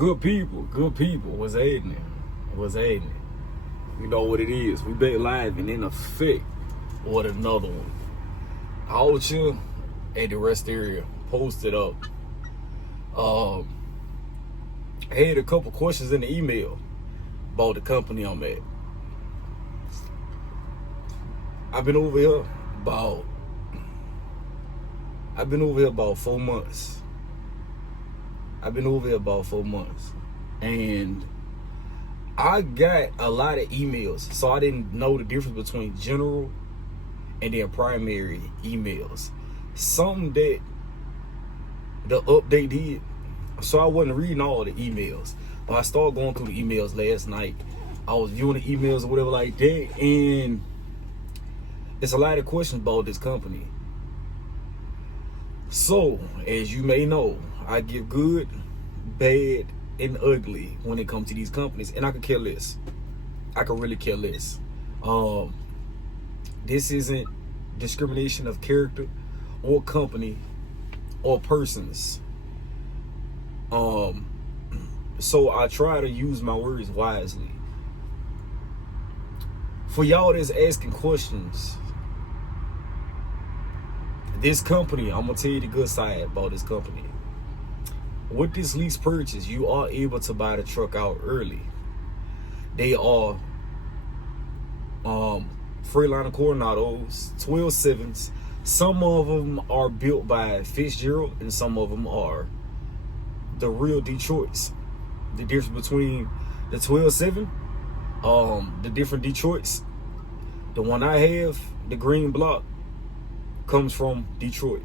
Good people was happening. You know what it is. We back live and in effect with another one. Out here at the rest area, posted up. I had a couple questions in the email about the company I'm at. I've been over here about 4 months. And I got a lot of emails, so I didn't know the difference between general and then primary emails. Something that the update did, so I wasn't reading all the emails. But I started going through the emails last night. I was viewing the emails or whatever like that, and it's a lot of questions about this company. So, as you may know, I give good, bad, and ugly when it comes to these companies, and I could care less. I could really care less. This isn't discrimination of character or company or persons. So I try to use my words wisely. For y'all that's asking questions, this company, I'm gonna tell you the good side about this company. With this lease purchase, you are able to buy the truck out early. They are Freightliner Coronados, 12.7s. Some of them are built by Fitzgerald, and some of them are the real Detroits. The difference between the 12.7, the different Detroits, the one I have, the green block, comes from Detroit.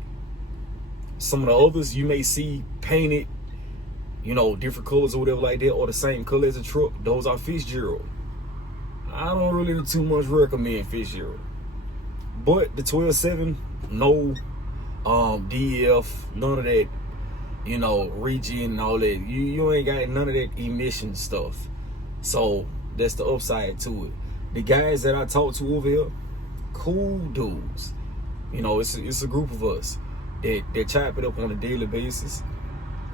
Some of the others you may see painted, different colors or whatever like that, or the same color as a truck. Those are Fitzgerald. I don't really too much recommend Fitzgerald. But the 12.7, no DEF, none of that, regen and all that. You ain't got none of that emission stuff. So that's the upside to it. The guys that I talk to over here, cool dudes. It's a group of us that chop it up on a daily basis.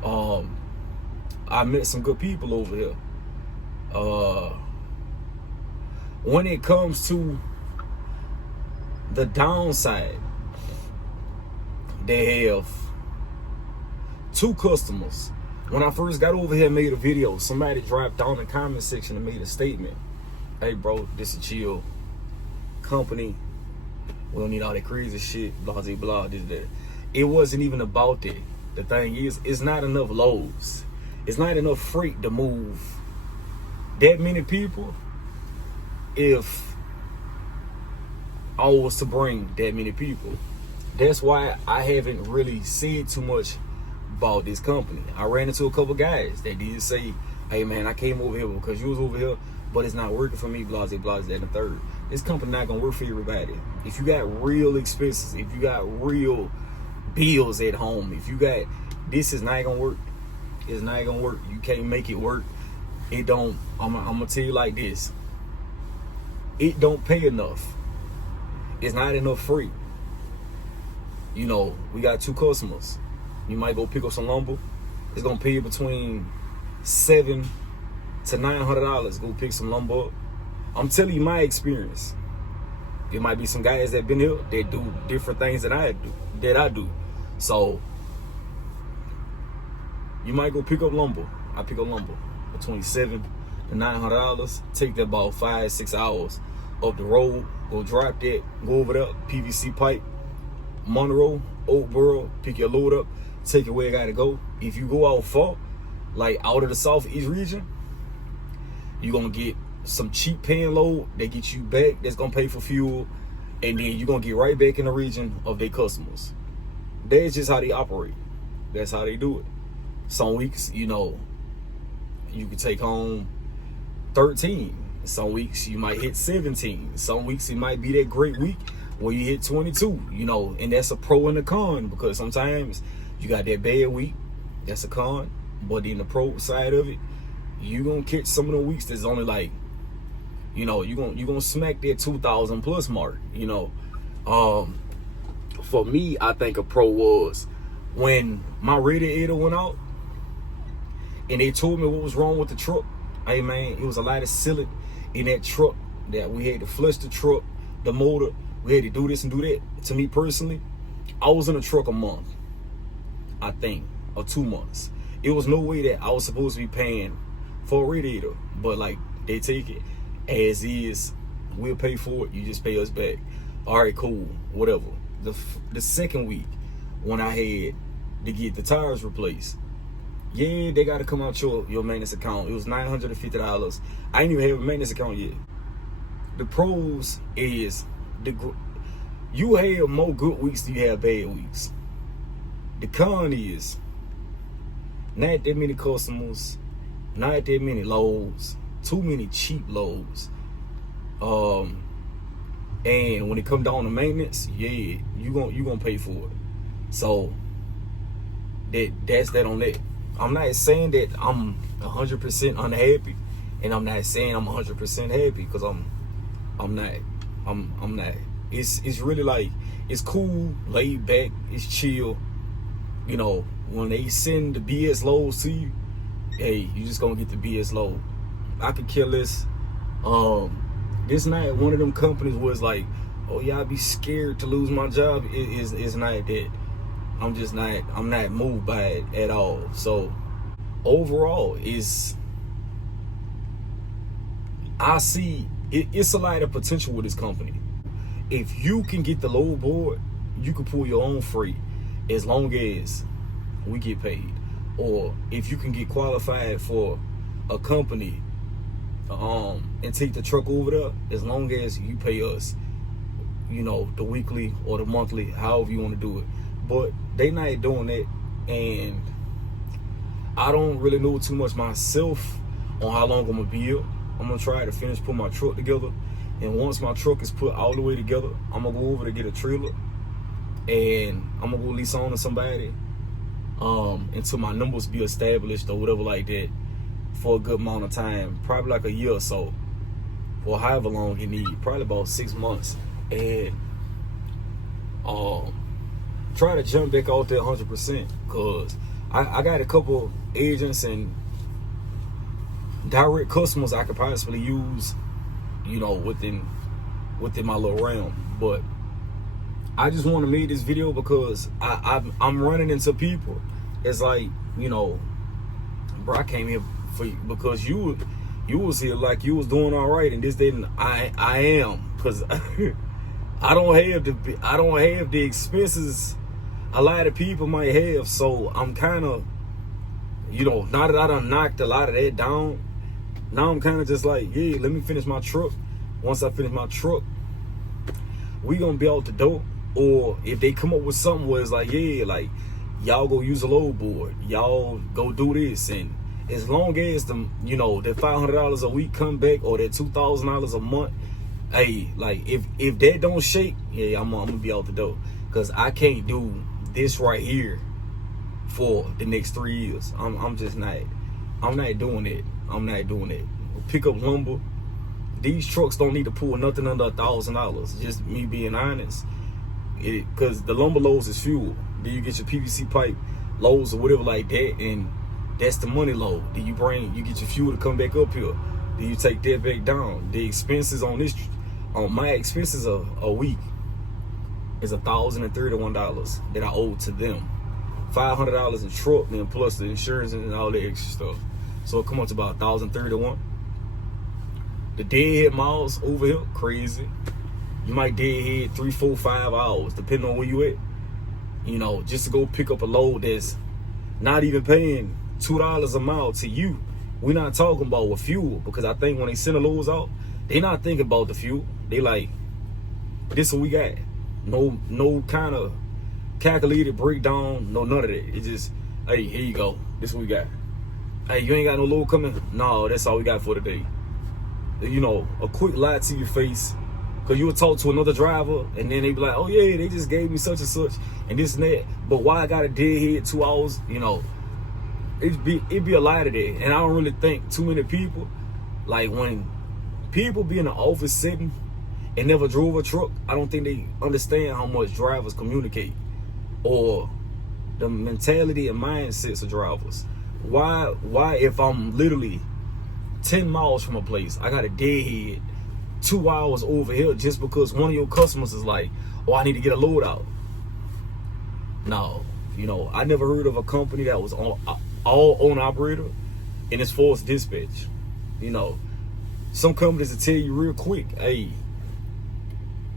I met some good people over here. When it comes to the downside, they have two customers. When I first got over here and made a video, somebody dropped down in the comment section and made a statement. Hey bro, this is a chill company. We don't need all that crazy shit, blah, blah, blah, this, that. It wasn't even about that. The thing is, it's not enough loads. It's not enough freight to move that many people if I was to bring that many people. That's why I haven't really said too much about this company. I ran into a couple guys that did say, hey man, I came over here because you was over here, but it's not working for me, blah, blah, blah, that, and the third. This company not gonna work for everybody. If you got real expenses, if you got real bills at home, this is not gonna work. It's not gonna work. You can't make it work. It don't. I'm gonna tell you like this. It don't pay enough. It's not enough free. We got two customers. You might go pick up some lumber. It's gonna pay you between $700 to $900. Go pick some lumber up. I'm telling you my experience. There might be some guys that been here that do different things that I do. So you might go pick up lumber. I pick up lumber between $700 to $900. Take that about 5-6 hours up the road. Go drop that. Go over there. PVC pipe. Monroe, Oakboro. Pick your load up. Take it where it gotta go. If you go out far, like out of the southeast region, you're gonna get some cheap paying load that get you back, that's gonna pay for fuel, and then you're gonna get right back in the region of their customers. That's just how they operate. That's how they do it. Some weeks, you can take home 13. Some weeks you might hit 17. Some weeks it might be that great week where you hit 22, and that's a pro and a con, because sometimes you got that bad week, that's a con, but in the pro side of it, you gonna catch some of the weeks that's only like, you're gonna smack that 2,000 plus mark. For me, I think a pro was when my radiator went out. and they told me what was wrong with the truck. Hey man, it was a lot of sealant in that truck that we had to flush the truck, the motor. We had to do this and do that. To me personally, I was in a truck a month, I think, or 2 months. It was no way that I was supposed to be paying for a radiator, but like they take it as is. We'll pay for it. You just pay us back. All right, cool, whatever. The second week, when I had to get the tires replaced, yeah, they got to come out your maintenance account. It was $950. I ain't even have a maintenance account yet. The pros is you have more good weeks than you have bad weeks. The con is not that many customers, not that many loads, too many cheap loads. And when it come down to maintenance, yeah, you gonna pay for it. So that's that on that. I'm not saying that I'm 100% unhappy, and I'm not saying I'm 100% happy, because I'm not. I'm not. It's really like, it's cool, laid back, it's chill. You know, when they send the BS loads to you, hey, you just gonna get the BS load. I could care less. This not one of them companies where it's like, oh yeah, I'd be scared to lose my job. It's not that. I'm not moved by it at all. So overall, I see it's a lot of potential with this company. If you can get the load board, you can pull your own freight as long as we get paid. Or if you can get qualified for a company and take the truck over there, as long as you pay us, you know, the weekly or the monthly, however you want to do it. But they not doing that, and I don't really know too much myself on how long I'm gonna be here. I'm gonna try to finish putting my truck together, and once my truck is put all the way together, I'm gonna go over to get a trailer, and I'm gonna go lease on to somebody until my numbers be established or whatever like that, for a good amount of time, probably like a year or so, or however long you need, probably about 6 months, and try to jump back out there 100%, because I got a couple agents and direct customers I could possibly use, you know, within my little realm. But I just want to make this video because I'm running into people. It's like, you know, bro, I came here for you because you was here like you was doing all right, and this didn't. I am, because I don't have the expenses a lot of people might have. So I'm kind of, you know, now that I done knocked a lot of that down, now I'm kind of just like, yeah, let me finish my truck. Once I finish my truck, we gonna be out the door. Or if they come up with something where it's like, yeah, like, y'all go use a load board, y'all go do this, and as long as the, you know, that $500 a week come back, or that $2,000 a month, hey, like, if that don't shake, yeah, I'm gonna be out the door, because I can't do this right here for the next 3 years. I'm just not. I'm not doing it. I'm not doing it. Pick up lumber. These trucks don't need to pull nothing under $1,000. Just me being honest. Because the lumber loads is fuel. Then you get your PVC pipe loads or whatever like that, and that's the money load. Then you get your fuel to come back up here. Then you take that back down. The expenses on my expenses a week is $1,031 that I owe to them. $500 in truck, then plus the insurance and all the extra stuff. So it comes up to about $1,031. The deadhead miles over here, crazy. You might deadhead 3, 4, 5 hours, depending on where you at. You know, just to go pick up a load that's not even paying $2 a mile to you. We're not talking about with fuel, because I think when they send the loads out, they not thinking about the fuel. They like, this is what we got. No kind of calculated breakdown, no none of that. It just, hey, here you go. This is what we got. Hey, you ain't got no load coming? No, that's all we got for today. You know, a quick lie to your face, because you would talk to another driver, and then they be like, oh yeah, they just gave me such and such, and this and that. But why I got a deadhead 2 hours? You know, it'd be a lie to that. And I don't really think too many people, like when people be in the office sitting and never drove a truck, I don't think they understand how much drivers communicate, or the mentality and mindsets of drivers. Why if I'm literally 10 miles from a place, I got a deadhead 2 hours over here just because one of your customers is like, oh, I need to get a load out. No, I never heard of a company that was all owner operator and it's forced dispatch. Some companies will tell you real quick, hey,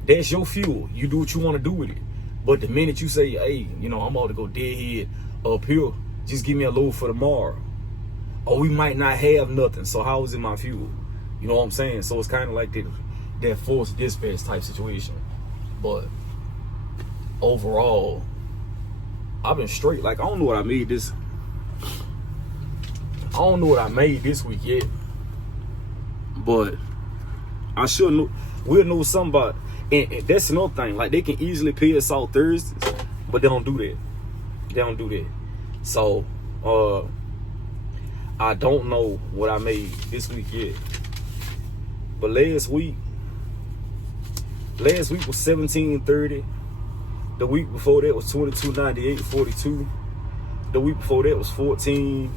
that's your fuel. You do what you want to do with it. But the minute you say, hey, I'm about to go deadhead up here, just give me a load for tomorrow. Or we might not have nothing, so how is it my fuel? You know what I'm saying? So it's kind of like that forced dispatch type situation. But overall, I've been straight. Like, I don't know what I made this week yet. But I sure know, we'll know something about it. And that's another thing. Like, they can easily pay us out Thursdays, but they don't do that. So, I don't know what I made this week yet. But last week was $17.30. The week before that was $22.98.42. The week before that was $14.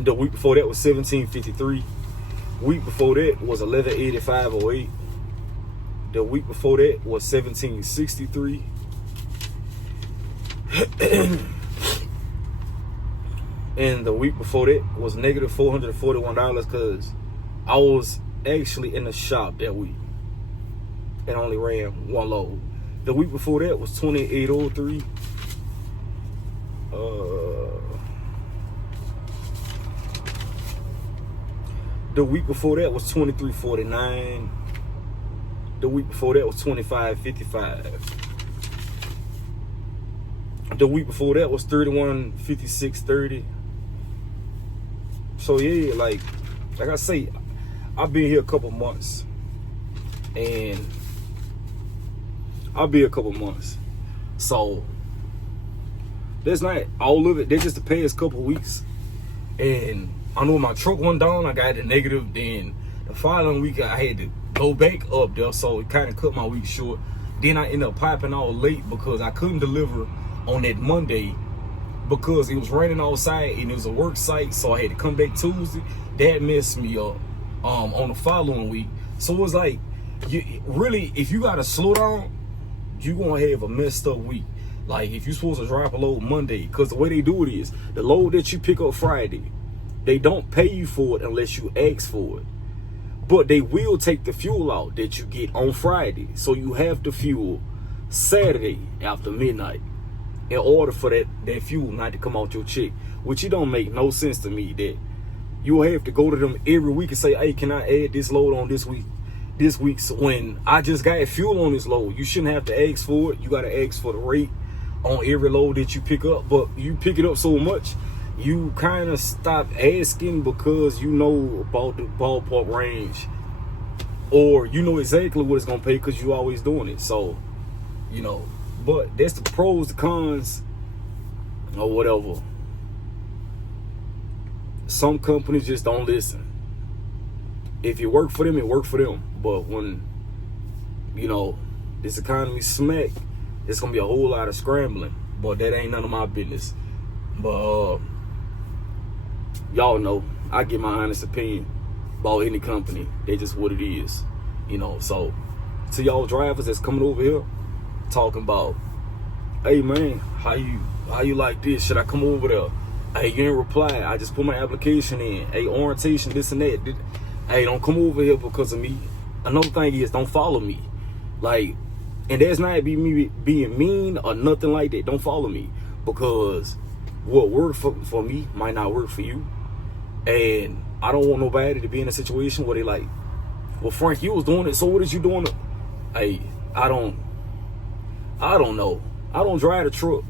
The week before that was $17.53. Week before that was $11.85.08. The week before that was $17.63. And the week before that was negative $441 because I was actually in the shop that week and only ran one load. The week before that was $28.03. The week before that was $23.49. The week before that was $25.55. The week before that was $31.56.30. So yeah, like I say, I've been here a couple months. So that's not all of it. That's just the past couple weeks. And I know my truck went down, I got the negative. Then the following week I had to go back up there, so it kind of cut my week short. Then I ended up piping out late because I couldn't deliver on that Monday because it was raining outside and it was a work site, so I had to come back Tuesday. That messed me up on the following week. So it was like, if you gotta slow down, you're gonna have a messed up week. Like, if you're supposed to drop a load Monday, because the way they do it is, the load that you pick up Friday, they don't pay you for it unless you ask for it. But they will take the fuel out that you get on Friday. So you have the fuel Saturday after midnight in order for that fuel not to come out your check. Which it don't make no sense to me that you will have to go to them every week and say, hey, can I add this load on this week's when I just got fuel on this load? You shouldn't have to ask for it. You got to ask for the rate on every load that you pick up. But you pick it up so much, you kind of stop asking because you know about the ballpark range, or you know exactly what it's gonna pay because you always doing it. So, but that's the pros, the cons, or whatever. Some companies just don't listen. If you work for them, it work for them. But when this economy smack, it's gonna be a whole lot of scrambling. But that ain't none of my business. But y'all know I give my honest opinion about any company. They just what it is, So to y'all drivers that's coming over here talking about, hey man, how you like this? Should I come over there? Hey, you didn't reply. I just put my application in. Hey, orientation, this and that. Hey, don't come over here because of me. Another thing is, don't follow me. Like, and that's not me being mean or nothing like that. Don't follow me because what worked for me might not work for you. And I don't want nobody to be in a situation where they like, well, Frank, you was doing it, so what is you doing? Hey, I don't know. I don't drive the truck.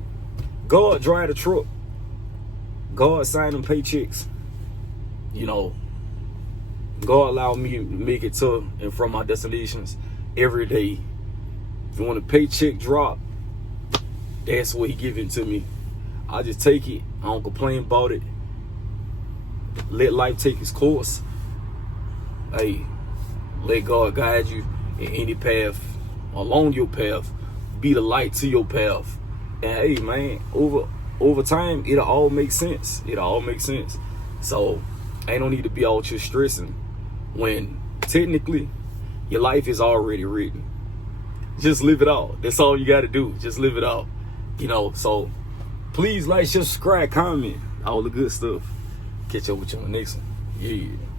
God drive the truck. God signed them paychecks. God allowed me to make it to and from my destinations every day. If you want a paycheck drop, that's what he giving to me. I just take it. I don't complain about it. Let life take its course. Hey, let God guide you in any path, along your path. Be the light to your path. And hey, man, over time, it'll all make sense. It'll all make sense. So, ain't no need to be out here stressing when technically your life is already written. Just live it out. That's all you got to do. Just live it out. You know, so please like, share, subscribe, comment, all the good stuff. Catch up with you on the next one. Yeah.